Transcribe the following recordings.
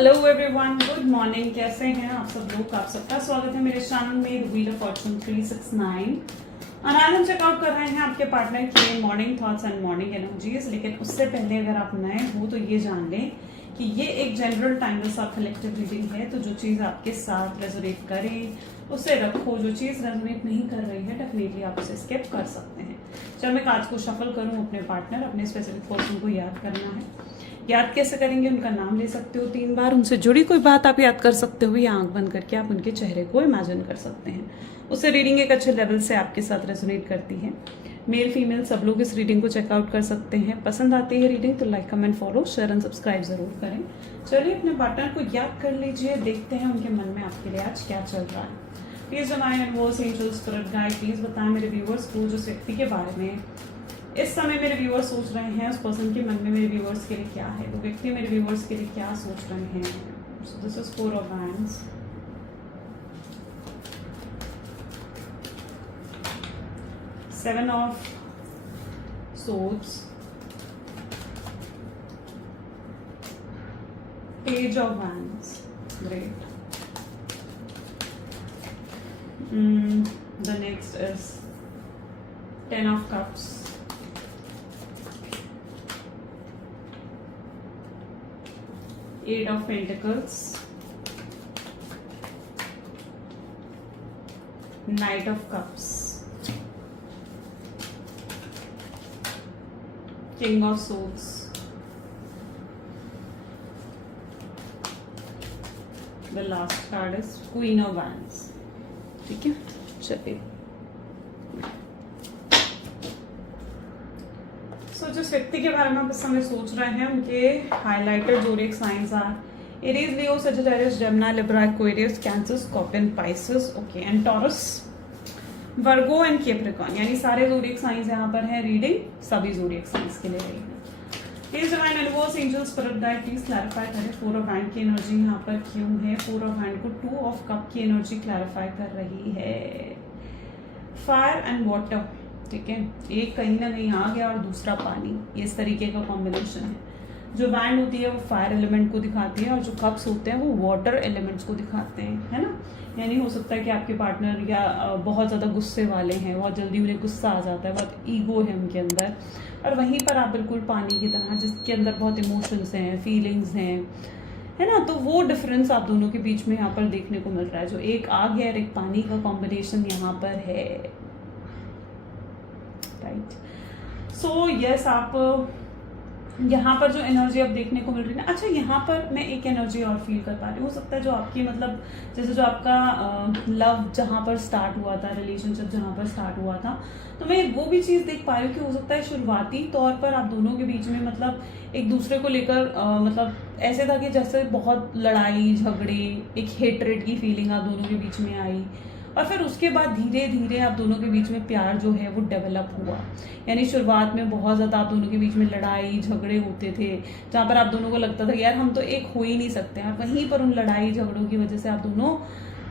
Hello everyone, good morning. कैसे हैं आप सब लोग? आप सबका स्वागत है मेरे चैनल में व्हील ऑफ फॉर्चून 369। और आज हम चेकआउट कर रहे हैं आपके पार्टनर के morning thoughts and morning energies. लेकिन उससे पहले अगर आप नए हो तो ये जान लें कि ये एक जनरल टाइमलेस और कलेक्टिव रीडिंग है। तो जो चीज़ आपके साथ रेजोनेट करे उसे रखो, जो चीज़ रेजोनेट नहीं कर रही है डेफिनेटली आप उसे स्किप कर सकते हैं। जब मैं कार्ड्स को शफल करूँ, अपने पार्टनर, अपने स्पेसिफिक पर्सन को याद करना है। याद कैसे करेंगे? उनका नाम ले सकते हो 3 बार, उनसे जुड़ी कोई बात आप याद कर सकते हो या आंख बंद करके आप उनके चेहरे को इमेजिन कर सकते हैं। उससे रीडिंग एक अच्छे लेवल से आपके साथ रेजोनेट करती है। मेल फीमेल सब लोग इस रीडिंग को चेकआउट कर सकते हैं। पसंद आती है रीडिंग तो like comment follow share and subscribe जरूर करें। चलिए अपने पार्टनर को याद कर लीजिए, देखते हैं उनके मन में आपके लिए आज क्या चल रहा है। Please divine and angel spirit guide please बताएं मेरे व्यूअर्स को जो व्यक्ति के बारे में इस समय मेरे व्यूअर्स सोच रहे हैं, उस पर्सन के मन में मेरे व्यूअर्स के लिए क्या है, वो व्यक्ति मेरे व्यूअर्स के लिए क्या सोच रहे हैं। सो this is 4 of wands, 7 of swords, Page of Wands, great. The next is 10 of Cups, Eight of Pentacles, Knight of Cups, King of Swords, the last card is Queen of Wands. ठीक है, चलिए। जिस व्यक्ति के बारे में आप इस समय सोच रहे हैं उनके highlighted zodiac signs are Aries, Leo, Sagittarius, Gemini, Libra, Aquarius, Cancer, Scorpion, Pisces, okay, and Taurus, Virgo and Capricorn. यानी सारे ज़ोडिएक साइंस यहाँ पर है। रीडिंग सभी ज़ोडिएक साइंस के लिए रही है। Please divine and angel spirit guide please clarify करें 4 ऑफ हैंड की एनर्जी यहाँ पर क्यों है। 4 ऑफ हैंड को 2 ऑफ कप की एनर्जी क्लैरिफाई कर रही है। फायर एंड वाटर, ठीक है, एक कहीं ना कहीं आ गया और दूसरा पानी, ये इस तरीके का कॉम्बिनेशन है। जो वैंड होती है वो फायर एलिमेंट को दिखाती है और जो कप्स होते हैं वो वाटर एलिमेंट्स को दिखाते हैं, है ना। यानी हो सकता है कि आपके पार्टनर या बहुत ज़्यादा गुस्से वाले हैं, बहुत जल्दी उन्हें गुस्सा आ जाता है, बहुत ईगो है उनके अंदर, और वहीं पर आप बिल्कुल पानी की तरह जिसके अंदर बहुत इमोशंस हैं, फीलिंग्स हैं, है ना। तो वो डिफरेंस आप दोनों के बीच में यहाँ पर देखने को मिल रहा है। जो एक आग है और एक पानी का कॉम्बिनेशन यहाँ पर है, राइट। सो यस, आप यहाँ पर जो एनर्जी अब देखने को मिल रही है ना, अच्छा यहाँ पर मैं एक एनर्जी और फील कर पा रही हूँ। हो सकता है जो आपकी मतलब जैसे जो आपका लव जहाँ पर स्टार्ट हुआ था, रिलेशनशिप जहाँ पर स्टार्ट हुआ था, तो मैं वो भी चीज़ देख पा रही हूँ कि हो सकता है शुरुआती तौर पर आप दोनों के बीच में मतलब एक दूसरे को लेकर मतलब ऐसे था कि जैसे बहुत लड़ाई झगड़े, एक हेट्रेड की फीलिंग आप दोनों के बीच में आई, और फिर उसके बाद धीरे धीरे आप दोनों के बीच में प्यार जो है वो डेवलप हुआ। यानी शुरुआत में बहुत ज़्यादा आप दोनों के बीच में लड़ाई झगड़े होते थे, जहाँ पर आप दोनों को लगता था कि यार हम तो एक हो ही नहीं सकते हैं। वहीं पर उन लड़ाई झगड़ों की वजह से आप दोनों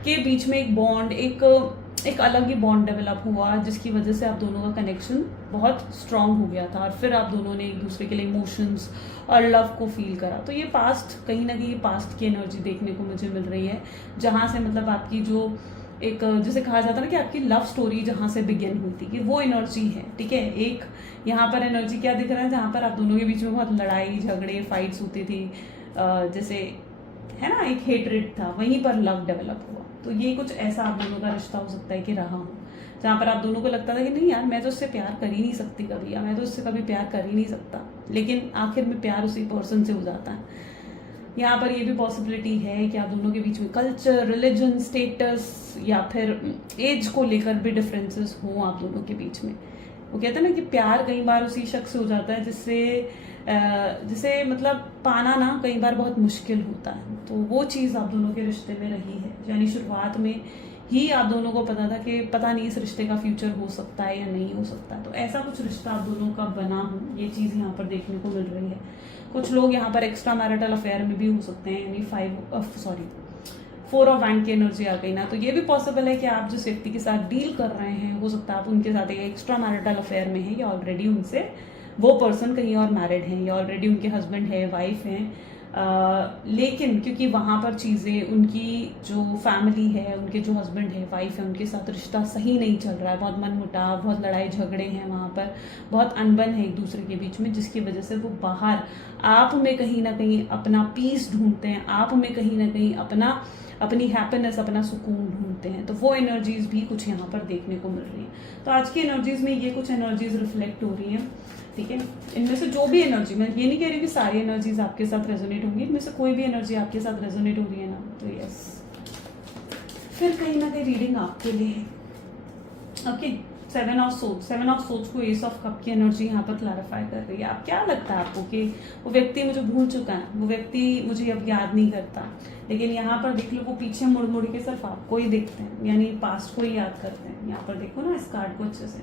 के बीच में एक बॉन्ड, एक अलग ही बॉन्ड डेवलप हुआ, जिसकी वजह से आप दोनों का कनेक्शन बहुत स्ट्रांग हो गया था। और फिर आप दोनों ने एक दूसरे के लिए इमोशंस और लव को फील करा। तो ये पास्ट, कहीं ना कहीं पास्ट की एनर्जी देखने को मुझे मिल रही है, जहाँ से मतलब आपकी जो एक जैसे कहा जाता है ना कि आपकी लव स्टोरी जहाँ से बिगिन हुई थी, कि वो एनर्जी है, ठीक है। एक यहाँ पर एनर्जी क्या दिख रहा है, जहाँ पर आप दोनों के बीच में बहुत लड़ाई झगड़े फाइट्स होती थी, जैसे है ना, एक हेट्रेड था, वहीं पर लव डेवलप हुआ। तो ये कुछ ऐसा आप दोनों का रिश्ता हो सकता है कि रहा हो, जहाँ पर आप दोनों को लगता था कि नहीं यार मैं तो उससे प्यार कर ही नहीं सकती कभी, या मैं तो उससे कभी प्यार कर ही नहीं सकता, लेकिन आखिर में प्यार उसी पर्सन से हो जाता है। यहाँ पर ये भी पॉसिबिलिटी है कि आप दोनों के बीच में कल्चर, रिलीजन, स्टेटस या फिर एज को लेकर भी डिफरेंसेस हों आप दोनों के बीच में। वो कहते हैं ना कि प्यार कई बार उसी शख्स से हो जाता है जिसे मतलब पाना ना कई बार बहुत मुश्किल होता है। तो वो चीज़ आप दोनों के रिश्ते में रही है। यानी शुरुआत में ही आप दोनों को पता था कि पता नहीं इस रिश्ते का फ्यूचर हो सकता है या नहीं हो सकता है। तो ऐसा कुछ रिश्ता आप दोनों का बना हो, ये चीज़ यहाँ पर देखने को मिल रही है। कुछ लोग यहाँ पर एक्स्ट्रा मैरिटल अफेयर में भी हो सकते हैं, यानी 4 ऑफ वैंड की एनर्जी आ गई ना, तो ये भी पॉसिबल है कि आप जिस व्यक्ति के साथ डील कर रहे हैं हो सकता है आप उनके साथ एक एक्स्ट्रा मैरिटल अफेयर में हैं, या ऑलरेडी उनसे वो पर्सन कहीं और मैरिड हैं, या ऑलरेडी उनके हस्बैंड है, वाइफ हैं, लेकिन क्योंकि वहाँ पर चीज़ें, उनकी जो फैमिली है, उनके जो हस्बैंड है, वाइफ है, उनके साथ रिश्ता सही नहीं चल रहा है, बहुत मनमुटाव, बहुत लड़ाई झगड़े हैं वहाँ पर, बहुत अनबन है एक दूसरे के बीच में, जिसकी वजह से वो बाहर आप में कहीं ना कहीं अपना पीस ढूंढते हैं, आप में कहीं ना कहीं अपनी हैप्पीनेस, अपना सुकून ढूंढते हैं। तो वो एनर्जीज भी कुछ यहाँ पर देखने को मिल रही हैं। तो आज की एनर्जीज में ये कुछ एनर्जीज रिफ्लेक्ट हो रही हैं, ठीक है। इनमें से जो भी एनर्जी, मैं ये नहीं कह रही कि सारी एनर्जीज आपके साथ रेजोनेट होंगी, इनमें से कोई भी एनर्जी आपके साथ रेजोनेट हो रही है ना, तो यस, फिर कहीं ना कहीं रीडिंग आपके लिए है। ओके, 7 ऑफ सोर्ड्स को एस ऑफ कप की एनर्जी यहाँ पर क्लैरिफाई कर रही है। आप क्या लगता है आपको कि वो व्यक्ति मुझे भूल चुका है, वो व्यक्ति मुझे अब याद नहीं करता, लेकिन यहाँ पर देख लो वो पीछे मुड़ मुड़ के सिर्फ आपको ही देखते हैं, यानी पास्ट को ही याद करते हैं। यहाँ पर देखो ना इस कार्ड को अच्छे से,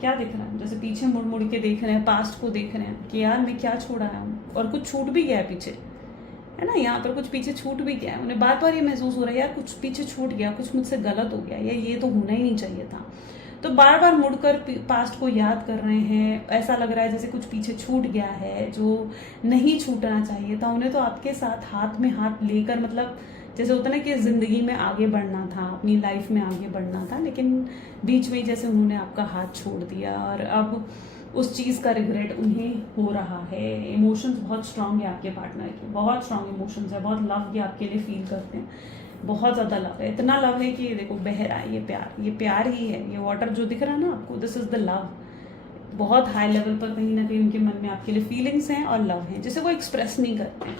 क्या दिख रहा है, जैसे पीछे मुड़ मुड़ के देख रहे हैं, पास्ट को देख रहे हैं कि यार मैं क्या छोड़ आया हूँ, और कुछ छूट भी गया है पीछे, है ना, यहाँ पर कुछ पीछे छूट भी गया है। उन्हें बार बार ये महसूस हो रहा है यार कुछ पीछे छूट गया, कुछ मुझसे गलत हो गया, या ये तो होना ही नहीं चाहिए था। तो बार बार मुड़कर पास्ट को याद कर रहे हैं, ऐसा लग रहा है जैसे कुछ पीछे छूट गया है जो नहीं छूटना चाहिए था। उन्हें तो आपके साथ हाथ में हाथ लेकर, मतलब जैसे होता ना कि जिंदगी में आगे बढ़ना था, अपनी लाइफ में आगे बढ़ना था, लेकिन बीच में जैसे उन्होंने आपका हाथ छोड़ दिया, और अब उस चीज़ का रिग्रेट उन्हें हो रहा है। इमोशंस बहुत स्ट्रांग है आपके पार्टनर के, बहुत स्ट्रांग इमोशंस है, बहुत लव ये आपके लिए फील करते हैं, बहुत ज़्यादा लव है, इतना लव है कि ये देखो बह रहा है, ये प्यार ही है, ये वाटर जो दिख रहा है ना आपको, दिस इज द लव। बहुत हाई लेवल पर कहीं ना कहीं उनके मन में आपके लिए फीलिंग्स हैं और लव हैं, जिसे वो एक्सप्रेस नहीं करते हैं,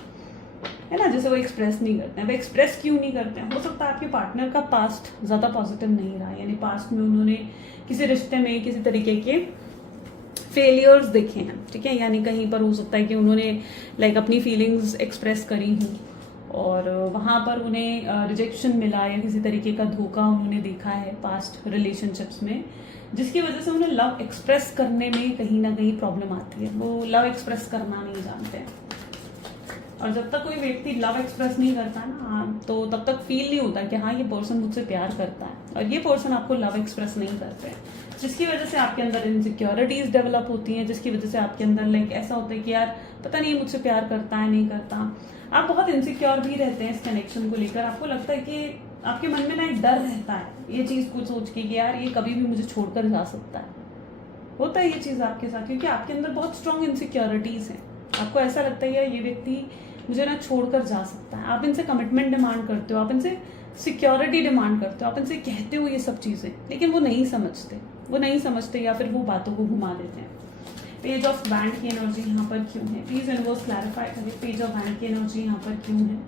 है ना, जिसे वो एक्सप्रेस नहीं करते हैं। वो एक्सप्रेस क्यों नहीं करते हैं? हो सकता है आपके पार्टनर का पास्ट ज़्यादा पॉजिटिव नहीं रहा, यानी पास्ट में उन्होंने किसी रिश्ते में किसी तरीके के फेलियर्स देखे हैं, ठीक है, यानी कहीं पर हो सकता है कि उन्होंने लाइक अपनी फीलिंग्स एक्सप्रेस करी हूँ और वहाँ पर उन्हें रिजेक्शन मिला, या किसी तरीके का धोखा उन्होंने देखा है पास्ट रिलेशनशिप्स में, जिसकी वजह से उन्हें लव एक्सप्रेस करने में कहीं ना कहीं प्रॉब्लम आती है। वो लव एक्सप्रेस करना नहीं जानते हैं, और जब तक कोई व्यक्ति लव एक्सप्रेस नहीं करता ना, तो तब तक फील नहीं होता कि हाँ ये पर्सन मुझसे प्यार करता है, और ये पर्सन आपको लव एक्सप्रेस नहीं करते हैं, जिसकी वजह से आपके अंदर इनसिक्योरिटीज डेवलप होती हैं, जिसकी वजह से आपके अंदर लाइक ऐसा होता है कि यार पता नहीं मुझसे प्यार करता है नहीं करता। आप बहुत इनसिक्योर भी रहते हैं इस कनेक्शन को लेकर, आपको लगता है कि आपके मन में ना एक डर रहता है ये चीज़ को सोच के कि यार ये कभी भी मुझे छोड़कर जा सकता है। होता है ये चीज़ आपके साथ, क्योंकि आपके अंदर बहुत स्ट्रॉन्ग इनसिक्योरिटीज हैं। आपको ऐसा लगता है यार ये व्यक्ति मुझे ना छोड़कर जा सकता है। आप इनसे कमिटमेंट डिमांड करते हो, आप इनसे सिक्योरिटी डिमांड करते हो, आप इनसे कहते हो ये सब चीज़ें, लेकिन वो नहीं समझते, या फिर वो बातों को घुमा देते हैं। पेज ऑफ बैंड की एनर्जी यहाँ पर क्यों है? प्लीज यूनिवर्स क्लैरिफाई करिए, पेज ऑफ बैंड की एनर्जी यहाँ पर क्यों है?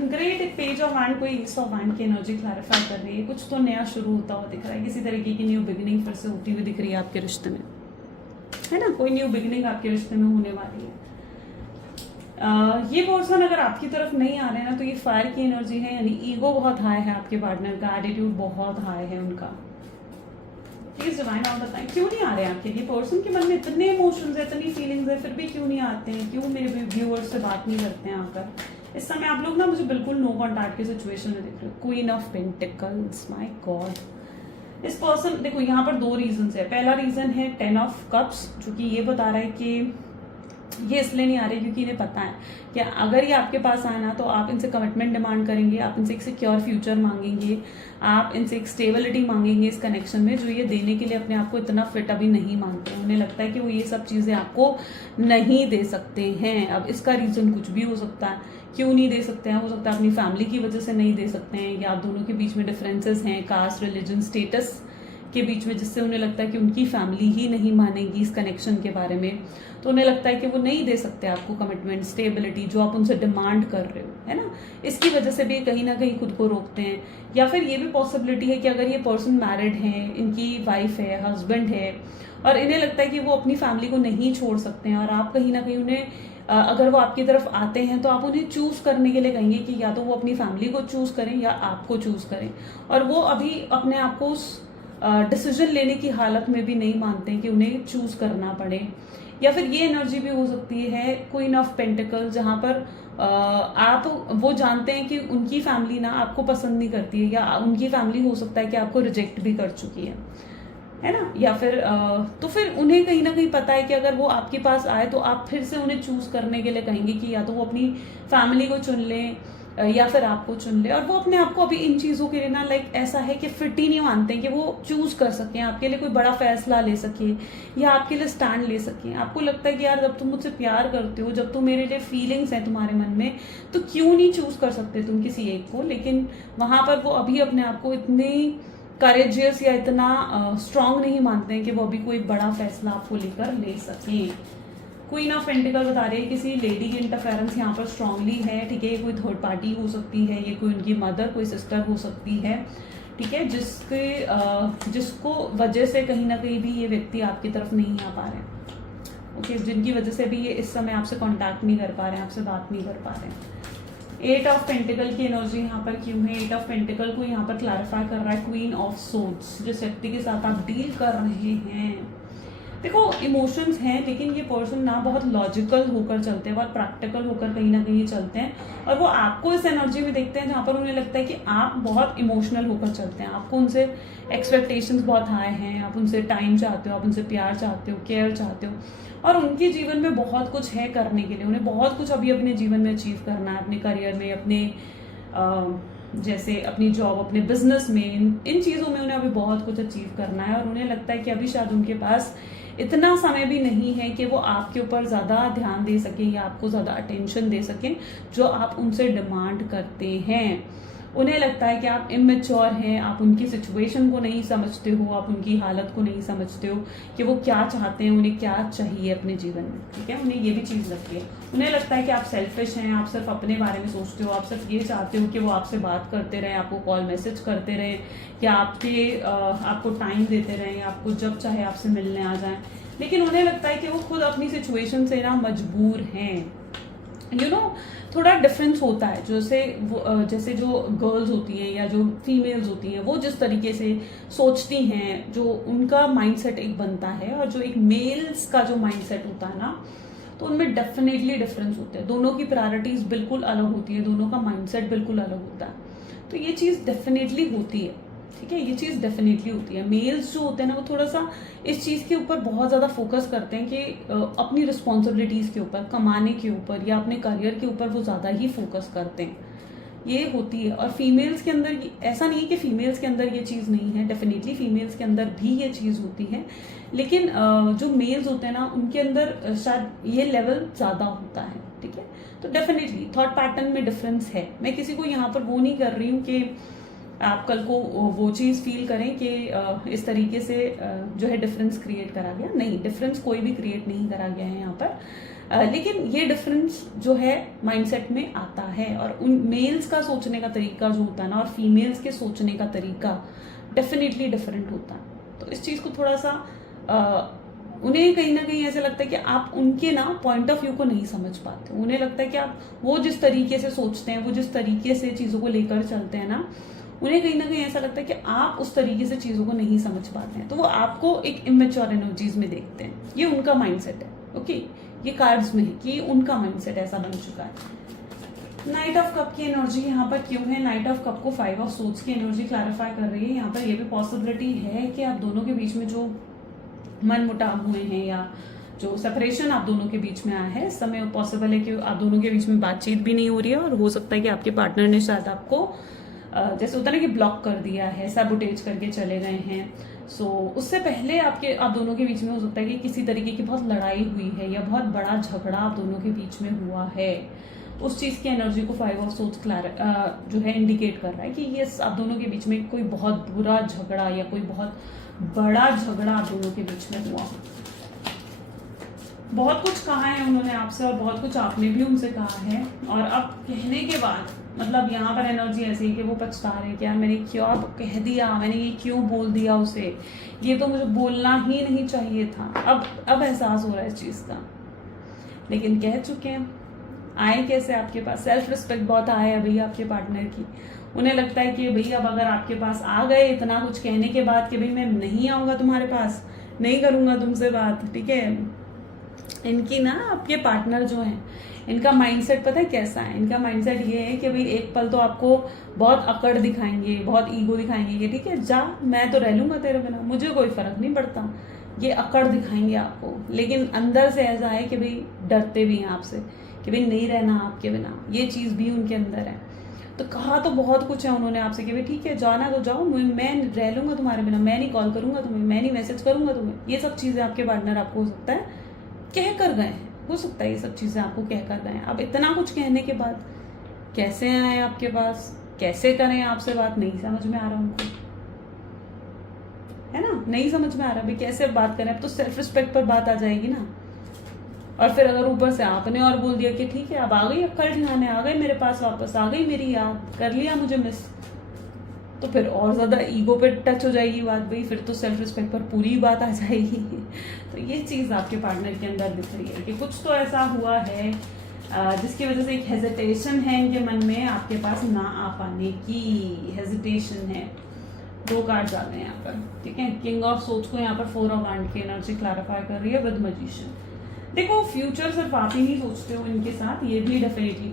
ग्रेट, पेज ऑफ बैंड कोई ईस्ट ऑफ बैंड की एनर्जी क्लैरिफाई कर रही है। कुछ तो नया शुरू होता हुआ दिख रहा है, किसी तरीके की न्यू बिगिनिंग फिर से होती हुई दिख रही है आपके रिश्ते में, है ना, कोई न्यू बिगिनिंग आपके रिश्ते में होने वाली है। ये पर्सन अगर आपकी तरफ नहीं आ रहे हैं ना, तो ये फायर की एनर्जी है, यानी ईगो बहुत हाई है आपके पार्टनर का, एटीट्यूड बहुत हाई है उनका। प्लीज डिवाइन आप बताएं क्यों नहीं आ रहे हैं आपके लिए? पर्सन के मन में इतने इमोशंस है, इतनी फीलिंग्स है, फिर भी क्यों नहीं आते हैं? क्यों मेरे व्यूअर्स से बात नहीं करते हैं आकर? इस समय आप लोग ना मुझे बिल्कुल नो कॉन्टैक्ट की सिचुएशन में दिख रहे हो। Queen of pentacles, my God. इस पर्सन, देखो यहाँ पर दो रीजन है। पहला रीजन है 10 ऑफ कप्स, जो कि ये बता रहा है कि ये इसलिए नहीं आ रहे क्योंकि इन्हें पता है कि अगर ये आपके पास आए ना, तो आप इनसे कमिटमेंट डिमांड करेंगे, आप इनसे एक सिक्योर फ्यूचर मांगेंगे, आप इनसे एक स्टेबिलिटी मांगेंगे इस कनेक्शन में, जो ये देने के लिए अपने आप को इतना फिट अभी नहीं मानते हैं। उन्हें लगता है कि वो ये सब चीज़ें आपको नहीं दे सकते हैं। अब इसका रीज़न कुछ भी हो सकता है, क्यों नहीं दे सकते हैं? हो सकता है अपनी फैमिली की वजह से नहीं दे सकते हैं, या दोनों के बीच में डिफरेंसेस हैं, कास्ट, रिलीजन, स्टेटस के बीच में, जिससे उन्हें लगता है कि उनकी फैमिली ही नहीं मानेगी इस कनेक्शन के बारे में, तो उन्हें लगता है कि वो नहीं दे सकते आपको कमिटमेंट, स्टेबिलिटी जो आप उनसे डिमांड कर रहे हो, है ना। इसकी वजह से भी कहीं ना कहीं खुद को रोकते हैं। या फिर ये भी पॉसिबिलिटी है कि अगर ये पर्सन मैरिड है, इनकी वाइफ है, हस्बैंड है, और इन्हें लगता है कि वो अपनी फैमिली को नहीं छोड़ सकते हैं, और आप कहीं ना कहीं उन्हें अगर वो आपकी तरफ आते हैं तो आप उन्हें चूज करने के लिए कहेंगे कि या तो वो अपनी फैमिली को चूज करें या आपको चूज करें, और वो अभी अपने आप को उस डिसीजन लेने की हालत में भी नहीं मानते हैं कि उन्हें चूज करना पड़े। या फिर ये एनर्जी भी हो सकती है क्वीन ऑफ पेंटिकल, जहां पर आप वो जानते हैं कि उनकी फैमिली ना आपको पसंद नहीं करती है, या उनकी फैमिली हो सकता है कि आपको रिजेक्ट भी कर चुकी है। है ना, या फिर तो फिर उन्हें कहीं ना कहीं पता है कि अगर वो आपके पास आए तो आप फिर से उन्हें चूज करने के लिए कहेंगे कि या तो वो अपनी फैमिली को चुन ले या फिर आपको चुन ले। और वो अपने आप को अभी इन चीजों के लिए ना लाइक ऐसा है कि फिट ही नहीं मानते कि वो चूज कर सकें, आपके लिए कोई बड़ा फैसला ले सके या आपके लिए स्टैंड ले सके। आपको लगता है कि यार जब तुम मुझसे प्यार करते हो, जब तुम मेरे लिए फीलिंग्स हैं तुम्हारे मन में, तो क्यों नहीं चूज कर सकते तुम किसी एक को। लेकिन वहां पर वो अभी अपने आप को इतनी करेजियस या इतना स्ट्रांग नहीं मानते हैं कि वो अभी कोई बड़ा फैसला आपको लेकर ले सके। क्वीन ऑफ पेंटिकल बता रही है किसी लेडी की इंटरफेरेंस यहाँ पर स्ट्रांगली है, ठीक है। ये कोई थर्ड पार्टी हो सकती है, ये कोई उनकी मदर, कोई सिस्टर हो सकती है, ठीक है, जिसको वजह से कहीं ना कहीं भी ये व्यक्ति आपकी तरफ नहीं आ पा रहे हैं, ओके, जिनकी वजह से भी ये इस समय आपसे कांटेक्ट नहीं कर पा रहे हैं, आपसे बात नहीं कर पा रहे हैं। 8 ऑफ पेंटिकल की एनर्जी यहाँ पर क्यों है? 8 ऑफ पेंटिकल को यहाँ पर क्लैरिफाई कर रहा है क्वीन ऑफ सोर्ड्स। जिस व्यक्ति के साथ आप डील कर रहे हैं, देखो इमोशंस हैं, लेकिन ये पर्सन ना बहुत लॉजिकल होकर चलते हैं, बहुत प्रैक्टिकल होकर कहीं ना कहीं चलते हैं, और वो आपको इस एनर्जी में देखते हैं जहाँ पर उन्हें लगता है कि आप बहुत इमोशनल होकर चलते हैं। आपको उनसे एक्सपेक्टेशंस बहुत हाई हैं, आप उनसे टाइम चाहते हो, आप उनसे प्यार चाहते हो, केयर चाहते हो, और उनके जीवन में बहुत कुछ है करने के लिए। उन्हें बहुत कुछ अभी अपने जीवन में अचीव करना है, अपने करियर में, अपने जैसे अपनी जॉब, अपने बिजनेस में, इन चीज़ों में उन्हें अभी बहुत कुछ अचीव करना है। और उन्हें लगता है कि अभी शायद उनके पास इतना समय भी नहीं है कि वो आपके ऊपर ज़्यादा ध्यान दे सकें या आपको ज़्यादा अटेंशन दे सकें जो आप उनसे डिमांड करते हैं। उन्हें लगता है कि आप इमेच्योर हैं, आप उनकी सिचुएशन को नहीं समझते हो, आप उनकी हालत को नहीं समझते हो कि वो क्या चाहते हैं, उन्हें क्या चाहिए अपने जीवन में, ठीक है। उन्हें ये भी चीज़ लगती है, उन्हें लगता है कि आप सेल्फिश हैं, आप सिर्फ अपने बारे में सोचते हो, आप सिर्फ ये चाहते हो कि वो आपसे बात करते रहें, आपको कॉल मैसेज करते रहें, या आपको टाइम देते रहें, आपको जब चाहे आपसे मिलने आ जाएं। लेकिन उन्हें लगता है कि वो खुद अपनी सिचुएशन से ना मजबूर हैं। थोड़ा डिफरेंस होता है, जैसे जो गर्ल्स होती हैं या जो फीमेल्स होती हैं, वो जिस तरीके से सोचती हैं, जो उनका माइंडसेट एक बनता है, और जो एक मेल्स का जो माइंडसेट होता है ना, तो उनमें डेफिनेटली डिफरेंस होते हैं। दोनों की प्रायोरिटीज बिल्कुल अलग होती है, दोनों का माइंडसेट बिल्कुल अलग होता है। तो ये चीज़ डेफिनेटली होती है, ठीक है, ये चीज़ डेफिनेटली होती है। मेल्स जो होते हैं ना, वो थोड़ा सा इस चीज़ के ऊपर बहुत ज़्यादा फोकस करते हैं कि अपनी रिस्पॉन्सिबिलिटीज़ के ऊपर, कमाने के ऊपर या अपने करियर के ऊपर वो ज़्यादा ही फोकस करते हैं, ये होती है। और फीमेल्स के अंदर ऐसा नहीं है कि फीमेल्स के अंदर ये चीज़ नहीं है, डेफिनेटली फीमेल्स के अंदर भी ये चीज़ होती है, लेकिन जो मेल्स होते हैं ना, उनके अंदर शायद ये लेवल ज़्यादा होता है, ठीक है। तो डेफिनेटली थॉट पैटर्न में डिफरेंस है। मैं किसी को यहाँ पर वो नहीं कर रही हूँ कि आप कल को वो चीज़ फील करें कि इस तरीके से जो है डिफरेंस क्रिएट करा गया, नहीं, डिफरेंस कोई भी क्रिएट नहीं करा गया है यहाँ पर। लेकिन ये डिफरेंस जो है माइंडसेट में आता है, और उन मेल्स का सोचने का तरीका जो होता है ना, और फीमेल्स के सोचने का तरीका डेफिनेटली डिफरेंट होता है। तो इस चीज़ को थोड़ा सा उन्हें कहीं ना कहीं ऐसा लगता है कि आप उनके ना पॉइंट ऑफ व्यू को नहीं समझ पाते। उन्हें लगता है कि आप वो जिस तरीके से सोचते हैं, वो जिस तरीके से चीज़ों को लेकर चलते हैं ना, उन्हें कहीं ना कहीं ऐसा लगता है कि आप उस तरीके से चीज़ों को नहीं समझ पाते हैं, तो वो आपको एक इमेच्योर एनर्जीज में देखते हैं। ये उनका माइंडसेट है, ओके, ये कार्ड्स में है कि उनका माइंडसेट ऐसा बन चुका है। नाइट ऑफ कप की एनर्जी यहाँ पर क्यों है? नाइट ऑफ कप को 5 ऑफ सोर्ड्स की एनर्जी क्लैरिफाई कर रही है। यहाँ पर ये भी पॉसिबिलिटी है कि आप दोनों के बीच में जो मन मुटाव हुए हैं या जो सेपरेशन आप दोनों के बीच में आया है, इस समय पॉसिबल है कि आप दोनों के बीच में बातचीत भी नहीं हो रही है, और हो सकता है कि आपके पार्टनर ने शायद आपको जैसे होता है ना कि ब्लॉक कर दिया है, सैबोटेज करके चले गए हैं। सो उससे पहले आप दोनों के बीच में हो सकता है कि किसी तरीके की बहुत लड़ाई हुई है या बहुत बड़ा झगड़ा आप दोनों के बीच में हुआ है। उस चीज़ की एनर्जी को 5 ऑफ सोर्ड्स जो है इंडिकेट कर रहा है कि ये आप दोनों के बीच में कोई बहुत बुरा झगड़ा या कोई बहुत बड़ा झगड़ा आप दोनों के बीच में हुआ। बहुत कुछ कहा है उन्होंने आपसे, और बहुत कुछ आपने भी उनसे कहा है, और अब कहने के बाद मतलब यहाँ पर एनर्जी ऐसी है कि वो पछता रहे कि यार मैंने क्या कह दिया, मैंने ये क्यों बोल दिया उसे, ये तो मुझे बोलना ही नहीं चाहिए था। अब एहसास हो रहा है इस चीज़ का, लेकिन कह चुके हैं। आए कैसे आपके पास? सेल्फ रिस्पेक्ट बहुत आए है भैया आपके पार्टनर की। उन्हें लगता है कि भैया अब अगर आपके पास आ गए इतना कुछ कहने के बाद कि भाई मैं नहीं आऊँगा तुम्हारे पास, नहीं करूँगा तुमसे बात, ठीक है, इनकी ना आपके पार्टनर जो हैं, इनका माइंडसेट पता है कैसा है? इनका माइंडसेट ये है कि भाई एक पल तो आपको बहुत अकड़ दिखाएंगे, बहुत ईगो दिखाएंगे कि ठीक है जा, मैं तो रह लूंगा तेरे बिना, मुझे कोई फर्क नहीं पड़ता, ये अकड़ दिखाएंगे आपको। लेकिन अंदर से ऐसा है कि भाई डरते भी हैं आपसे कि भाई नहीं रहना आपके बिना, ये चीज़ भी उनके अंदर है। तो कहा तो बहुत कुछ है उन्होंने आपसे कि भाई ठीक है जाना तो जाओ, मैं रह लूंगा तुम्हारे बिना, मैं नहीं कॉल करूंगा तुम्हें, मैं नहीं मैसेज करूंगा तुम्हें। ये सब चीज़ें आपके पार्टनर आपको हो सकता है कह कर गए हैं, हो सकता है ये सब चीज़ें आपको कह कर गए हैं। अब इतना कुछ कहने के बाद कैसे आए आपके पास, कैसे करें आपसे बात, नहीं समझ में आ रहा उनको, है ना? नहीं समझ में आ रहा भाई कैसे बात करें। अब तो सेल्फ रिस्पेक्ट पर बात आ जाएगी ना। और फिर अगर ऊपर से आपने और बोल दिया कि ठीक है अब आ गई, अब कल ठिकाने आ गए मेरे पास, वापस आ गई मेरी याद, कर लिया मुझे मिस, तो फिर और ज्यादा ईगो पे टच हो जाएगी बात भाई, फिर तो सेल्फ रिस्पेक्ट पर पूरी बात आ जाएगी। तो ये चीज आपके पार्टनर के अंदर दिख रही है कि कुछ तो ऐसा हुआ है जिसकी वजह से एक हेजिटेशन है इनके मन में आपके पास ना आ पाने की, हेजिटेशन है। 2 कार्ड आ गए यहाँ पर, ठीक है। किंग ऑफ सोच को यहाँ पर 4 ऑफ वैंड की एनर्जी क्लैरिफाई कर रही है विद मैजिशियन। देखो फ्यूचर सिर्फ आप ही नहीं सोचते हो इनके साथ, ये भी डेफिनेटली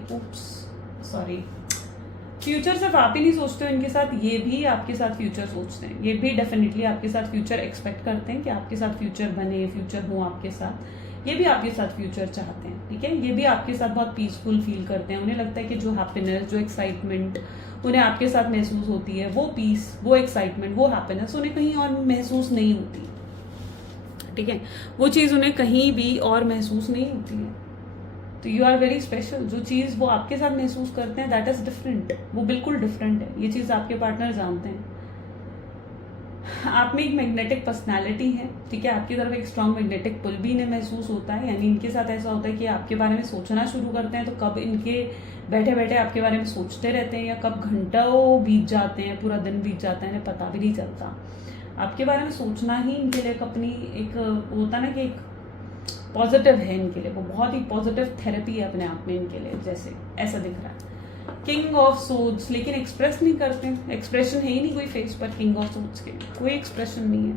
फ्यूचर सिर्फ आप ही नहीं सोचते हो इनके साथ, ये भी आपके साथ फ्यूचर सोचते हैं, ये भी डेफिनेटली आपके साथ फ्यूचर एक्सपेक्ट करते हैं कि आपके साथ फ्यूचर बने, फ्यूचर हो आपके साथ। ये भी आपके साथ फ्यूचर चाहते हैं, ठीक है। ये भी आपके साथ बहुत पीसफुल फील करते हैं, उन्हें लगता है कि जो हैप्पीनेस, जो एक्साइटमेंट उन्हें आपके साथ महसूस होती है, वो पीस, वो एक्साइटमेंट, वो हैप्पीनेस उन्हें कहीं और महसूस नहीं होती, ठीक है। वो चीज़ उन्हें कहीं भी और महसूस नहीं होती है। तो यू आर वेरी स्पेशल। जो चीज़ वो आपके साथ महसूस करते हैं दैट इज डिफरेंट, वो बिल्कुल डिफरेंट है। ये चीज़ आपके पार्टनर जानते हैं। आप में एक मैग्नेटिक पर्सनालिटी है, ठीक है। आपकी तरफ एक स्ट्रॉन्ग मैग्नेटिक पुल भी इन्हें महसूस होता है। यानी इनके साथ ऐसा होता है कि आपके बारे में सोचना शुरू करते हैं तो कब इनके बैठे बैठे आपके बारे में सोचते रहते हैं, या कब घंटों बीत जाते हैं, पूरा दिन बीत जाता है, इन्हें पता भी नहीं चलता। आपके बारे में सोचना ही इनके लिए अपनी एक होता ना कि एक पॉजिटिव है इनके लिए, वो बहुत ही पॉजिटिव थेरेपी है अपने आप में इनके लिए, जैसे ऐसा दिख रहा है। किंग ऑफ सोर्ड्स, लेकिन एक्सप्रेस नहीं करते, एक्सप्रेशन है ही नहीं कोई फेस पर। किंग ऑफ सोर्ड्स के कोई एक्सप्रेशन नहीं है,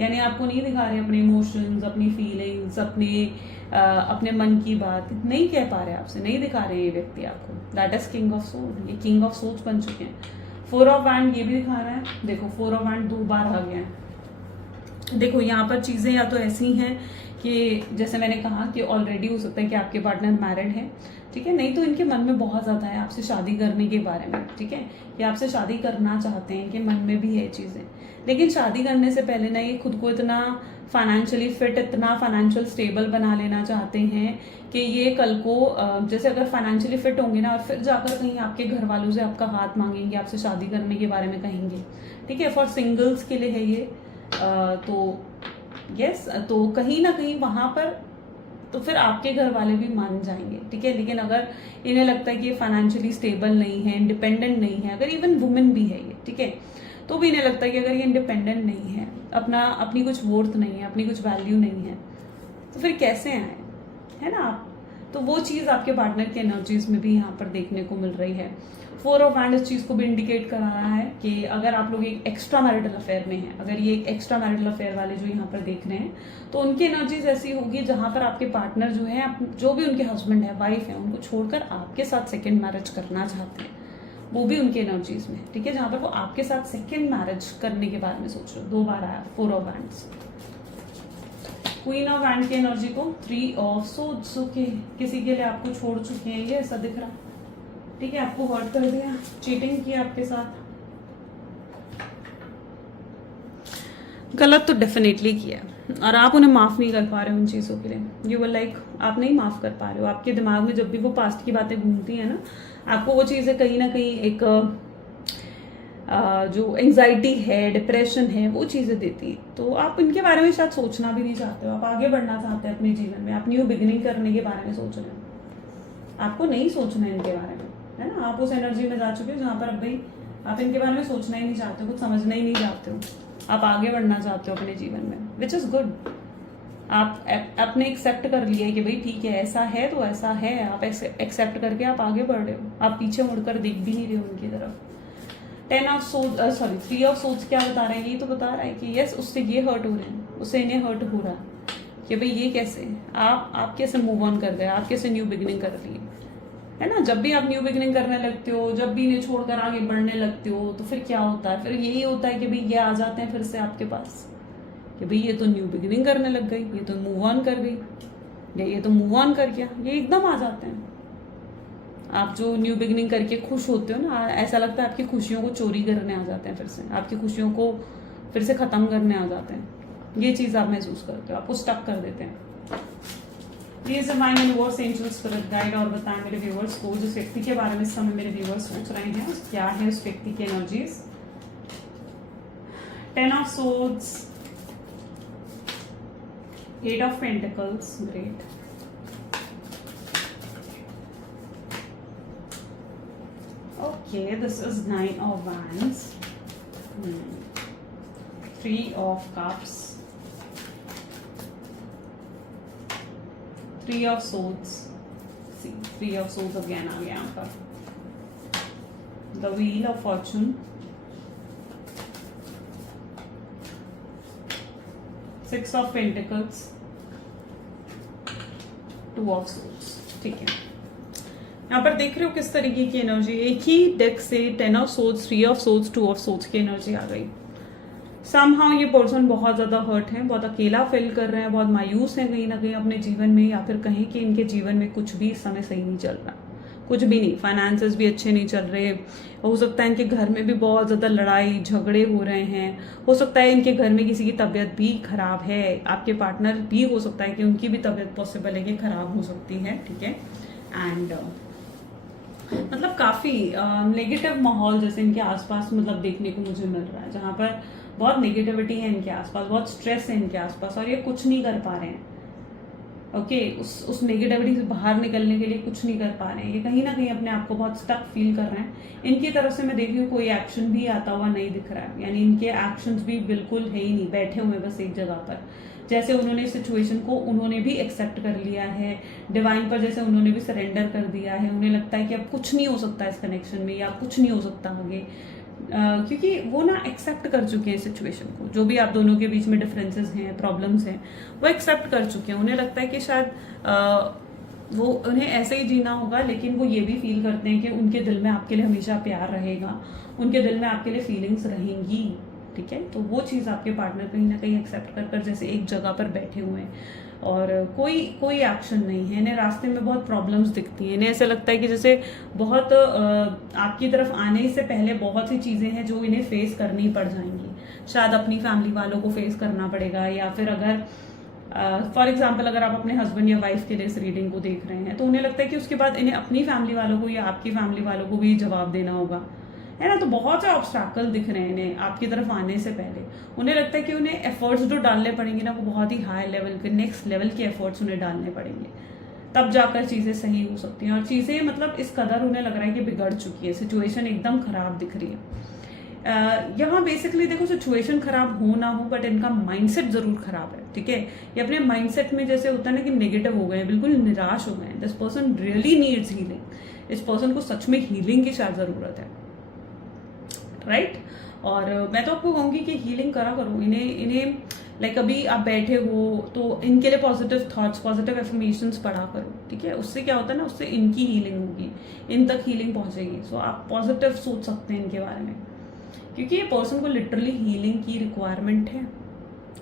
यानी आपको नहीं दिखा रहे अपने इमोशंस, अपनी फीलिंग्स, अपने मन की बात नहीं कह पा रहे आपसे, नहीं दिखा रहे ये व्यक्ति आपको। That is king of sword. ये किंग ऑफ सोर्ड्स बन चुके हैं। 4 ऑफ वैंड ये भी दिखा रहा है, देखो 4 ऑफ वैंड 2 बार आ गया है। देखो यहाँ पर चीजें या तो ऐसी हैं कि जैसे मैंने कहा कि ऑलरेडी हो सकता है कि आपके पार्टनर मैरिड है, ठीक है। नहीं तो इनके मन में बहुत ज्यादा है आपसे शादी करने के बारे में, ठीक है। कि आपसे शादी करना चाहते हैं, कि मन में भी है चीजें, लेकिन शादी करने से पहले ना ये खुद को इतना फाइनेंशियली फिट, इतना फाइनेंशियल स्टेबल बना लेना चाहते हैं कि ये कल को जैसे अगर फाइनेंशियली फिट होंगे ना, और फिर जाकर कहीं आपके घर वालों से आपका हाथ मांगेंगे, आपसे शादी करने के बारे में कहेंगे, ठीक है। फॉर सिंगल्स के लिए है ये। तो यस, तो कहीं ना कहीं वहां पर तो फिर आपके घर वाले भी मान जाएंगे, ठीक है। लेकिन अगर इन्हें लगता है कि ये फाइनेंशियली स्टेबल नहीं है, इंडिपेंडेंट नहीं है, अगर इवन वुमेन भी है ये, ठीक है, तो भी इन्हें लगता है कि अगर ये इंडिपेंडेंट नहीं है, अपनी कुछ वर्थ नहीं है, अपनी कुछ वैल्यू नहीं है, तो फिर कैसे आए, है ना आप। तो वो चीज़ आपके पार्टनर के एनर्जीज में भी यहाँ पर देखने को मिल रही है। 4 ऑफ वैंड इस चीज़ को भी इंडिकेट करा रहा है कि अगर आप लोग एक एक्स्ट्रा मैरिटल अफेयर में हैं, अगर ये एक एक्स्ट्रा मैरिटल अफेयर वाले जो यहाँ पर देख रहे हैं, तो उनकी एनर्जीज ऐसी होगी जहाँ पर आपके पार्टनर जो है, जो भी उनके हस्बैंड है, वाइफ है, उनको छोड़कर आपके साथ सेकेंड मैरिज करना चाहते हैं, वो भी उनके एनर्जीज में, ठीक है। जहाँ पर वो आपके साथ सेकेंड मैरिज करने के बारे में सोच रहे हो। 2 बार आया 4 of wands. Queen of wand की एनर्जी को 3 ऑफ सोर्ड्स, ओके। किसी के लिए आपको छोड़ चुके हैं, ये ऐसा दिख रहा, ठीक है। आपको हर्ट कर दिया, चीटिंग की आपके साथ, गलत तो डेफिनेटली किया, और आप उन्हें माफ नहीं कर पा रहे हो उन चीजों के लिए। यू वर लाइक आप नहीं माफ कर पा रहे हो। आपके दिमाग में जब भी वो पास्ट की बातें घूमती है ना, आपको वो चीजें कहीं ना कहीं एक जो एंजाइटी है, डिप्रेशन है, वो चीजें देती है। तो आप इनके बारे में शायद सोचना भी नहीं चाहते हो, आप आगे बढ़ना चाहते हैं अपने जीवन में, आप न्यू बिगिनिंग करने के बारे में सोच रहे हो। आपको नहीं सोचना है इनके बारे में, है ना। आप उस एनर्जी में जा चुके हो जहाँ पर अब भाई आप इनके बारे में सोचना ही नहीं चाहते हो, कुछ समझना ही नहीं चाहते हो, आप आगे बढ़ना चाहते हो अपने जीवन में, विच इज गुड। आप आपने एक्सेप्ट कर लिया है कि भाई ठीक है ऐसा है तो ऐसा है, आप एक्सेप्ट करके आप आगे बढ़ रहे हो, आप पीछे मुड़कर देख भी नहीं रहे हो उनकी तरफ। 3 ऑफ सोर्ड्स क्या बता रहे हैं, ये तो बता रहा है कि यस उससे ये हर्ट हो रहे हैं, उससे इन्हें हर्ट हो रहा है कि भाई ये कैसे, आप कैसे मूव ऑन कर गए, आप कैसे न्यू बिगिनिंग कर रही है ना। जब भी आप न्यू बिगिनिंग करने लगते हो, जब भी इन्हें छोड़कर आगे बढ़ने लगते हो, तो फिर क्या होता है, फिर यही होता है कि भाई ये आ जाते हैं फिर से आपके पास कि भाई ये तो न्यू बिगिनिंग करने लग गई, ये तो मूव ऑन कर गई, या ये तो मूव ऑन कर गया, ये एकदम आ जाते हैं। आप जो न्यू बिगिनिंग करके खुश होते हो ना, ऐसा लगता है आपकी खुशियों को चोरी करने आ जाते हैं, फिर से आपकी खुशियों को फिर से खत्म करने आ जाते हैं। ये चीज आप महसूस करते हो, आपको स्टक कर देते हैं। Please my universe angel spirit guide और बताएं मेरे व्यूअर्स को, जिस व्यक्ति के बारे में इस समय मेरे व्यूअर्स सोच रहे हैं क्या है उस व्यक्ति की energies. 10 of swords, 8 of pentacles, great, okay, this is 9 of wands, 3 of cups, 3 of swords, see 3 of swords again आ गया यहाँ पर, the wheel of fortune, 6 of pentacles, 2 of swords। ठीक है, यहाँ पर देख रहे हो किस तरीके की एनर्जी, एक ही डेक से 10 of swords, 3 of swords, 2 of swords की एनर्जी आ गई। समहाउ ये पर्सन बहुत ज्यादा हर्ट है, बहुत अकेला फील कर रहे हैं, बहुत मायूस है कहीं ना कहीं अपने जीवन में, या फिर कहें कि इनके जीवन में कुछ भी इस समय सही नहीं चल रहा, कुछ भी नहीं, फाइनेंसेस भी अच्छे नहीं चल रहे, हो सकता है इनके घर में भी बहुत ज्यादा लड़ाई झगड़े हो रहे हैं, हो सकता है इनके घर में किसी की तबीयत भी खराब है, आपके पार्टनर भी हो सकता है कि उनकी भी तबीयत पॉसिबल है कि खराब हो सकती है। ठीक है, एंड मतलब काफी नेगेटिव माहौल जैसे इनके आसपास मतलब देखने को मुझे मिल रहा है, जहां पर बहुत नेगेटिविटी है इनके आसपास, बहुत स्ट्रेस है इनके आसपास, और ये कुछ नहीं कर पा रहे हैं। ओके, उस नेगेटिविटी से बाहर निकलने के लिए कुछ नहीं कर पा रहे हैं, ये कहीं ना कहीं अपने आप को बहुत स्टक फील कर रहे हैं। इनकी तरफ से मैं देख रही हूँ कोई एक्शन भी आता हुआ नहीं दिख रहा है, यानी इनके एक्शंस भी बिल्कुल है ही नहीं, बैठे हुए बस एक जगह पर, जैसे उन्होंने सिचुएशन को उन्होंने भी एक्सेप्ट कर लिया है, डिवाइन पर जैसे उन्होंने भी सरेंडर कर दिया है, उन्हें लगता है कि अब कुछ नहीं हो सकता इस कनेक्शन में, या कुछ नहीं हो सकता आगे, क्योंकि वो ना एक्सेप्ट कर चुके हैं सिचुएशन को, जो भी आप दोनों के बीच में डिफरेंसेस हैं, प्रॉब्लम्स हैं, वो एक्सेप्ट कर चुके हैं। उन्हें लगता है कि शायद वो उन्हें ऐसे ही जीना होगा, लेकिन वो ये भी फील करते हैं कि उनके दिल में आपके लिए हमेशा प्यार रहेगा, उनके दिल में आपके लिए फीलिंग्स रहेंगी। ठीक है, तो वो चीज़ आपके पार्टनर कहीं ना कहीं एक्सेप्ट कर कर जैसे एक जगह पर बैठे हुए हैं, और कोई एक्शन नहीं है। इन्हें रास्ते में बहुत प्रॉब्लम्स दिखती हैं, इन्हें ऐसा लगता है कि जैसे बहुत आपकी तरफ आने से पहले बहुत सी चीज़ें हैं जो इन्हें फेस करनी पड़ जाएंगी, शायद अपनी फैमिली वालों को फेस करना पड़ेगा, या फिर अगर फॉर एग्जाम्पल अगर आप अपने हस्बैंड या वाइफ के लिए इस रीडिंग को देख रहे हैं, तो उन्हें लगता है कि उसके बाद इन्हें अपनी फैमिली वालों को या आपकी फैमिली वालों को भी जवाब देना होगा, है ना। तो बहुत से ऑब्स्टैकल दिख रहे हैं इन्हें आपकी तरफ आने से पहले। उन्हें लगता है कि उन्हें एफर्ट्स जो डालने पड़ेंगे ना, वो बहुत ही हाई लेवल के, नेक्स्ट लेवल के एफर्ट्स उन्हें डालने पड़ेंगे, तब जाकर चीज़ें सही हो सकती हैं। और चीज़ें मतलब इस कदर उन्हें लग रहा है कि बिगड़ चुकी है, सिचुएशन एकदम खराब दिख रही है। यहाँ बेसिकली देखो, सिचुएशन खराब हो ना हो, बट इनका माइंडसेट जरूर खराब है। ठीक है, ये अपने माइंडसेट में जैसे होता है ना कि नेगेटिव हो गए, बिल्कुल निराश हो गए। This person really needs healing, इस पर्सन को सच में हीलिंग की शायद जरूरत है, राइट। और मैं तो आपको कहूंगी कि हीलिंग करा करो, इन्हें लाइक अभी आप बैठे हो तो इनके लिए पॉजिटिव थॉट्स, पॉजिटिव एफर्मेशंस पढ़ा करो। ठीक है, उससे क्या होता है ना, उससे इनकी हीलिंग होगी, इन तक हीलिंग पहुंचेगी। सो आप पॉजिटिव सोच सकते हैं इनके बारे में, क्योंकि ये पर्सन को लिटरली हीलिंग की रिक्वायरमेंट है।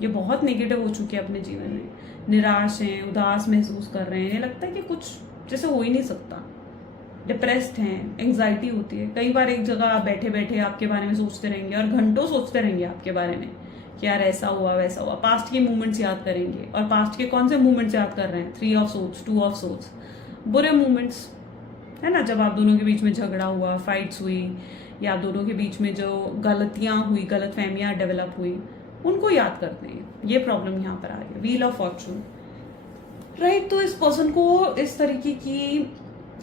ये बहुत नेगेटिव हो चुके हैं अपने जीवन में, निराश हैं, उदास महसूस कर रहे हैं, इन्हें लगता है कि कुछ जैसे हो ही नहीं सकता, डिप्रेस्ड हैं, एंग्जाइटी होती है। कई बार एक जगह आप बैठे बैठे आपके बारे में सोचते रहेंगे, और घंटों सोचते रहेंगे आपके बारे में कि यार ऐसा हुआ वैसा हुआ, पास्ट के मूवमेंट्स याद करेंगे। और पास्ट के कौन से मूवमेंट्स याद कर रहे हैं? 3 ऑफ सोर्ड्स, 2 ऑफ सोर्ड्स, बुरे मूवमेंट्स, है ना, जब आप दोनों के बीच में झगड़ा हुआ, फाइट्स हुई, या दोनों के बीच में जो गलतियां हुई, गलतफहमियां डेवलप हुई, उनको याद करते हैं। ये प्रॉब्लम यहाँ पर आ रही है। Wheel of Fortune, right. तो इस पर्सन को इस तरीके की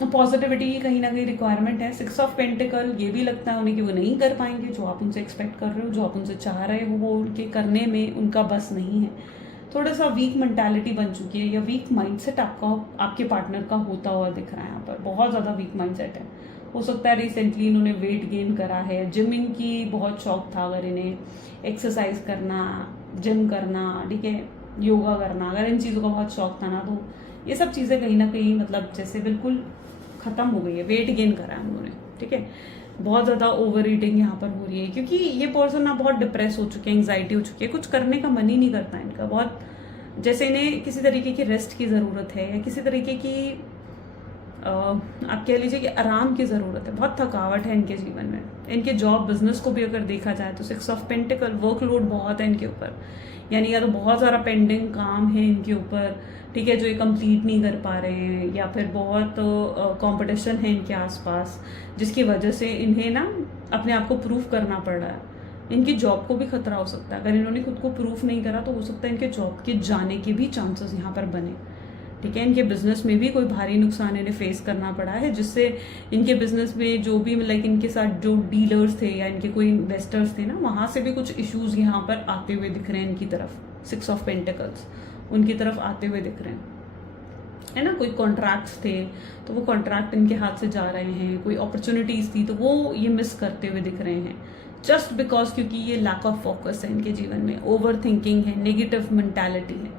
पॉजिटिविटी की कहीं ना कहीं रिक्वायरमेंट है। 6 ऑफ पेंटिकल, ये भी लगता है उन्हें कि वो नहीं कर पाएंगे जो आप उनसे एक्सपेक्ट कर रहे हो, जो आप उनसे चाह रहे हो, वो उनके करने में उनका बस नहीं है। थोड़ा सा वीक मेंटालिटी बन चुकी है, या वीक माइंडसेट आपके पार्टनर का होता हुआ दिख रहा है यहाँ पर। बहुत ज़्यादा वीक माइंडसेट है। हो सकता है रिसेंटली इन्होंने वेट गेन करा है, जिमिंग की बहुत शौक था अगर इन्हें, एक्सरसाइज करना, जिम करना, ठीक है, योगा करना, अगर इन चीज़ों का बहुत शौक था ना, तो ये सब चीज़ें कहीं ना कहीं मतलब जैसे बिल्कुल ख़त्म हो गई है। वेट गेन करा है उन्होंने, ठीक है। बहुत ज़्यादा ओवर ईटिंग यहाँ पर हो रही है, क्योंकि ये पर्सन ना बहुत डिप्रेस हो चुके हैं, एंग्जाइटी हो चुकी है, कुछ करने का मन ही नहीं करता इनका। बहुत जैसे इन्हें किसी तरीके की रेस्ट की ज़रूरत है, या किसी तरीके की आप कह लीजिए कि आराम की ज़रूरत है। बहुत थकावट है इनके जीवन में। इनके जॉब बिजनेस को भी अगर देखा जाए तो 6 ऑफ पेंटिकल, वर्कलोड बहुत है इनके ऊपर, यानी या तो बहुत सारा पेंडिंग काम है इनके ऊपर, ठीक है, जो ये कंप्लीट नहीं कर पा रहे हैं, या फिर बहुत कंपटीशन है इनके आसपास, जिसकी वजह से इन्हें ना अपने आप को प्रूफ करना पड़ रहा है। इनकी जॉब को भी खतरा हो सकता है, अगर इन्होंने खुद को प्रूफ नहीं करा तो हो सकता है इनके जॉब के जाने के भी चांसेस यहाँ पर बने, ठीक है। इनके बिजनेस में भी कोई भारी नुकसान इन्हें फेस करना पड़ा है, जिससे इनके बिजनेस में जो भी लाइक इनके साथ जो डीलर्स थे या इनके कोई इन्वेस्टर्स थे ना, वहां से भी कुछ इश्यूज यहाँ पर आते हुए दिख रहे हैं इनकी तरफ। 6 ऑफ पेंटिकल्स उनकी तरफ आते हुए दिख रहे हैं, है ना। कोई कॉन्ट्रैक्ट्स थे तो वो कॉन्ट्रैक्ट इनके हाथ से जा रहे हैं, कोई अपॉर्चुनिटीज थी तो वो ये मिस करते हुए दिख रहे हैं, जस्ट बिकॉज क्योंकि ये लैक ऑफ फोकस है इनके जीवन में, ओवर थिंकिंग है, नेगेटिव मेंटालिटी है,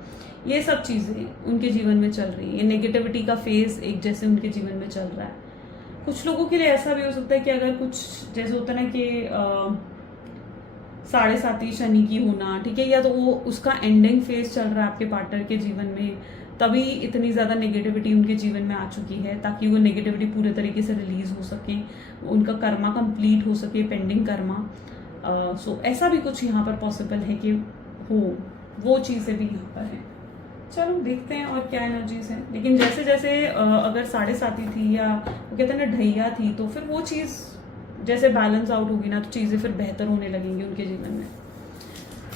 ये सब चीज़ें उनके जीवन में चल रही है। ये नेगेटिविटी का फेज एक जैसे उनके जीवन में चल रहा है। कुछ लोगों के लिए ऐसा भी हो सकता है कि अगर कुछ जैसे होता है ना कि 7.5 शनि की होना, ठीक है, या तो वो उसका एंडिंग फेज चल रहा है आपके पार्टनर के जीवन में, तभी इतनी ज़्यादा नेगेटिविटी उनके जीवन में आ चुकी है, ताकि वो नेगेटिविटी पूरे तरीके से रिलीज हो सके, उनका कर्मा कंप्लीट हो सके, पेंडिंग कर्मा। सो ऐसा भी कुछ यहाँ पर पॉसिबल है कि हो, वो चीज़ें भी यहाँ पर हैं। चलो देखते हैं और क्या एनर्जीज हैं। लेकिन जैसे जैसे अगर 7.5 थी या वो कहते हैं ना ढैया थी, तो फिर वो चीज़ जैसे बैलेंस आउट होगी ना, तो चीज़ें फिर बेहतर होने लगेंगी उनके जीवन में,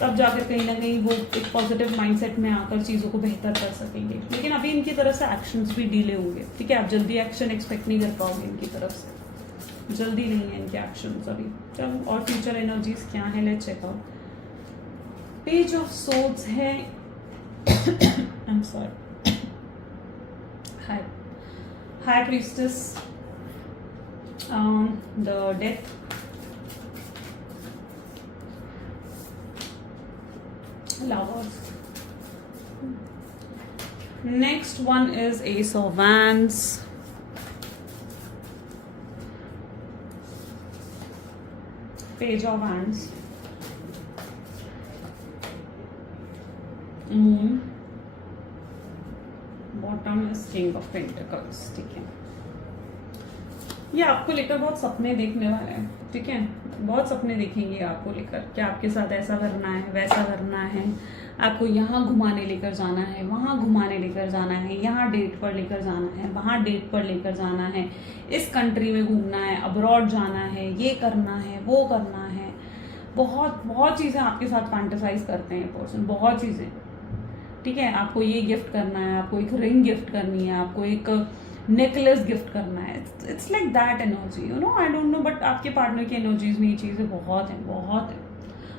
तब जाकर कहीं ना कहीं वो एक पॉजिटिव माइंडसेट में आकर चीज़ों को बेहतर कर सकेंगे। लेकिन अभी इनकी तरफ से एक्शंस भी डिले होंगे, ठीक है। आप जल्दी एक्शन एक्सपेक्ट नहीं कर पाओगे इनकी तरफ से, जल्दी नहीं है इनके एक्शंस अभी। चलो और फ्यूचर एनर्जीज क्या है, let's check out. Page of swords है I'm sorry. High Priestess, the Death, Lovers. Next one is Ace of Wands, Page of Wands, Moon, bottom is king of pentacles, ठीक है। ये आपको लेकर बहुत सपने देखने वाले हैं, ठीक है। बहुत सपने देखेंगे आपको लेकर, क्या आपके साथ ऐसा करना है, वैसा करना है, आपको यहाँ घुमाने लेकर जाना है, वहाँ घुमाने लेकर जाना है, यहाँ डेट पर लेकर जाना है, वहाँ डेट पर लेकर जाना है, इस कंट्री में घूमना है, अब्रॉड जाना है, ये करना है, वो करना है। बहुत बहुत चीज़ें आपके साथ फैंटेसाइज करते हैं पर्सन, बहुत चीज़ें, ठीक है। आपको ये गिफ्ट करना है, आपको एक रिंग गिफ्ट करनी है, आपको एक नेकलेस गिफ्ट करना है। It's like that energy, you know, I don't know, but आपके पार्टनर की एनर्जीज में ये चीज़ें बहुत हैं, बहुत है।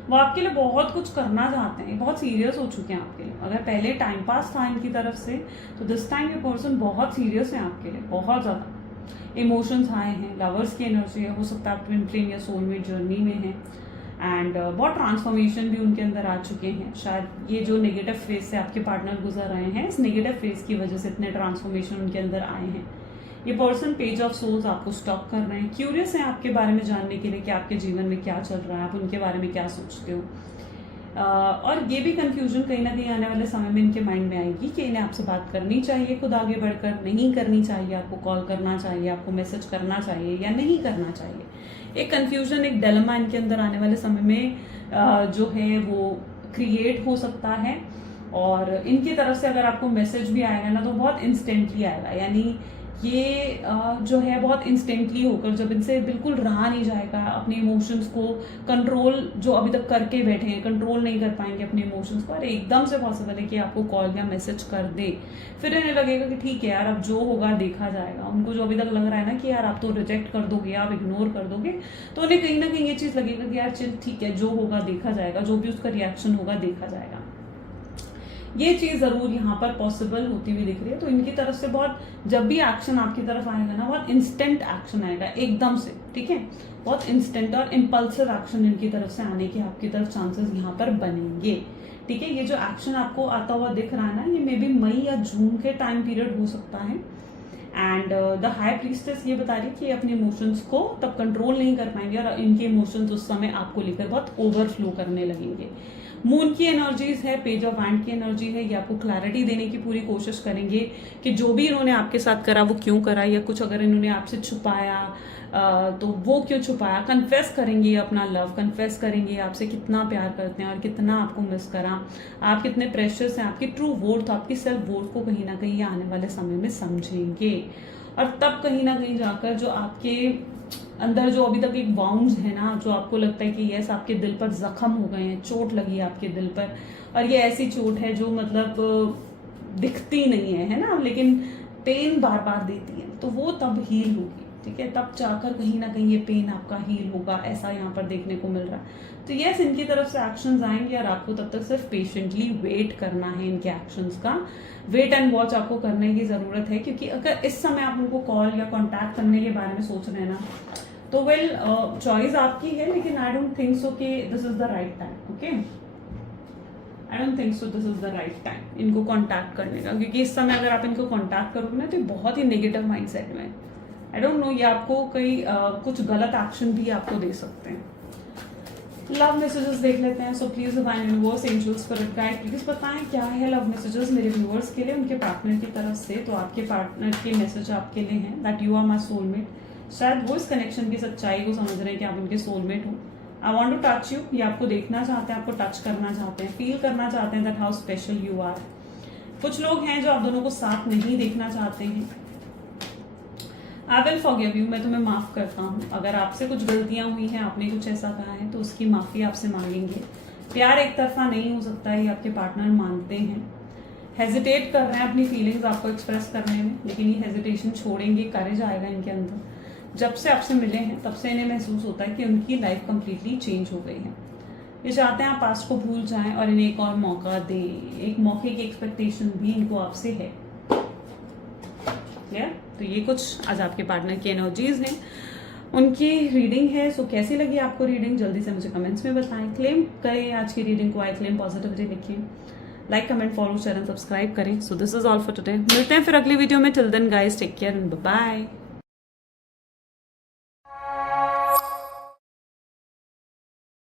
वो आपके लिए बहुत कुछ करना चाहते हैं, बहुत सीरियस हो चुके हैं आपके लिए। अगर पहले टाइम पास था इनकी तरफ से, तो दिस टाइम ये पर्सन बहुत सीरियस है आपके लिए, बहुत ज़्यादा। इमोशंस आए हैं, लवर्स की एनर्जी है, हो सकता है आप ट्विन फ्लेम या सोलमेट जर्नी में हैं, एंड बहुत ट्रांसफॉर्मेशन भी उनके अंदर आ चुके हैं। शायद ये जो नेगेटिव फेज से आपके पार्टनर गुजर रहे हैं, इस नेगेटिव फेज की वजह से इतने ट्रांसफॉर्मेशन उनके अंदर आए हैं। ये पर्सन पेज ऑफ सोल्स आपको स्टॉक कर रहे हैं, क्यूरियस हैं आपके बारे में जानने के लिए कि आपके जीवन में क्या चल रहा है, आप उनके बारे में क्या सोचते हो। और ये भी कंफ्यूजन कहीं ना कहीं आने वाले समय में इनके माइंड में आएगी कि इन्हें आपसे बात करनी चाहिए खुद आगे बढ़कर, नहीं करनी चाहिए, आपको कॉल करना चाहिए, आपको मैसेज करना चाहिए या नहीं करना चाहिए। एक कंफ्यूजन, एक डिलेमा इनके अंदर आने वाले समय में जो है वो क्रिएट हो सकता है। और इनकी तरफ से अगर आपको मैसेज भी आएगा ना, तो बहुत इंस्टेंटली आएगा, यानी ये जो है बहुत इंस्टेंटली होकर, जब इनसे बिल्कुल रहा नहीं जाएगा, अपने इमोशंस को कंट्रोल जो अभी तक करके बैठे हैं, कंट्रोल नहीं कर पाएंगे अपने इमोशंस को, और एकदम से पॉसिबल है कि आपको कॉल या मैसेज कर दे। फिर इन्हें लगेगा कि ठीक है यार, अब जो होगा देखा जाएगा। उनको जो अभी तक लग रहा है ना कि यार आप तो रिजेक्ट कर दोगे, आप इग्नोर कर दोगे, तो उन्हें कहीं ना कहीं ये चीज़ लगेगा कि यार चल ठीक है, जो होगा देखा जाएगा, जो भी उसका रिएक्शन होगा देखा जाएगा। ये चीज जरूर यहाँ पर पॉसिबल होती हुई दिख रही है। तो इनकी तरफ से बहुत, जब भी एक्शन आपकी तरफ आएगा ना, बहुत इंस्टेंट एक्शन आएगा एकदम से, ठीक है। बहुत इंस्टेंट और इम्पल्सिव एक्शन इनकी तरफ से आने के आपकी तरफ चांसेस यहाँ पर बनेंगे, ठीक है। ये जो एक्शन आपको आता हुआ दिख रहा है ना, ये मे बी मई या जून के टाइम पीरियड हो सकता है। एंड द हाई प्रीस्टेस ये बता रही है कि ये अपने इमोशंस को तब कंट्रोल नहीं कर पाएंगे और इनके इमोशंस उस समय आपको लेकर बहुत ओवरफ्लो करने लगेंगे। मून की एनर्जीज है, पेज ऑफ वैंड की एनर्जी है, ये आपको क्लैरिटी देने की पूरी कोशिश करेंगे कि जो भी इन्होंने आपके साथ करा वो क्यों करा, या कुछ अगर इन्होंने आपसे छुपाया तो वो क्यों छुपाया। कन्फेस करेंगे अपना लव, कन्फेस करेंगे आपसे कितना प्यार करते हैं और कितना आपको मिस करा, आप कितने प्रेशियस हैं, आपकी ट्रू वोर्थ, आपकी सेल्फ वोर्थ को कहीं ना कहीं आने वाले समय में समझेंगे। और तब कहीं ना कहीं जाकर जो आपके अंदर जो अभी तक एक वाउंड्स है ना, जो आपको लगता है कि यस आपके दिल पर जख्म हो गए हैं, चोट लगी है आपके दिल पर, और ये ऐसी चोट है जो मतलब दिखती नहीं है ना, लेकिन पेन बार बार देती है, तो वो तब हील होगी। ठीक है, तब जाकर कहीं ना कहीं ये पेन आपका हील होगा, ऐसा यहाँ पर देखने को मिल रहा है। तो यस इनकी तरफ से एक्शंस आएंगे और आपको तब तक सिर्फ पेशेंटली वेट करना है इनके एक्शंस का। वेट एंड वॉच आपको करने की जरूरत है, क्योंकि अगर इस समय आप उनको कॉल या कॉन्टैक्ट करने के बारे में सोच रहे हैं ना, तो वेल चॉइस आपकी है, लेकिन आई डोंट थिंक सो कि this is the right time. Okay, I don't think so this is the right time इनको कॉन्टैक्ट करने का, क्योंकि इस समय अगर आप इनको कॉन्टैक्ट करोगे ना तो ये बहुत ही नेगेटिव माइंडसेट में, आई डोंट नो, ये आपको कई कुछ गलत एक्शन भी आपको दे सकते हैं। लव मैसेजेस देख लेते हैं। So please divine universe, angels, spirit guide, please बताएं क्या है लव मैसेजेस मेरे व्यूअर्स के लिए उनके पार्टनर की तरफ से। तो आपके पार्टनर के मैसेज आपके लिए हैं that you are my soulmate. शायद वो इस कनेक्शन की सच्चाई को समझ रहे हैं कि आप उनके सोलमेट हो। I want to touch you, ये आपको देखना चाहते हैं, आपको टच करना चाहते हैं, फील करना चाहते हैं that how special you are. कुछ लोग हैं जो आप दोनों को साथ नहीं देखना चाहते हैं। आई विल फॉरगिव यू, मैं तुम्हें माफ करता हूँ। अगर आपसे कुछ गलतियां हुई हैं, आपने कुछ ऐसा कहा है, तो उसकी माफी आपसे मांगेंगे। प्यार एक तरफा नहीं हो सकता है, ये आपके पार्टनर मानते हैं। हेजिटेट कर रहे हैं अपनी फीलिंग्स आपको एक्सप्रेस करने में, लेकिन ये हेजिटेशन छोड़ेंगे, करेज आएगा इनके अंदर। जब से आपसे मिले हैं तब से इन्हें महसूस होता है कि उनकी लाइफ कंप्लीटली चेंज हो गई है। ये चाहते हैं आप पास्ट को भूल जाएं और इन्हें एक और मौका दें। एक मौके की एक्सपेक्टेशन भी इनको आपसे है। क्लियर? तो ये कुछ आज आपके पार्टनर की एनर्जीज हैं, उनकी रीडिंग है। सो कैसी लगी आपको रीडिंग, जल्दी से मुझे कमेंट्स में बताएं। क्लेम करें आज की रीडिंग को, आई क्लेम पॉजिटिविटी लिखें, like comment follow share and subscribe करें। So this is all for today. मिलते हैं फिर अगली वीडियो में। Till then guys take care and bye bye.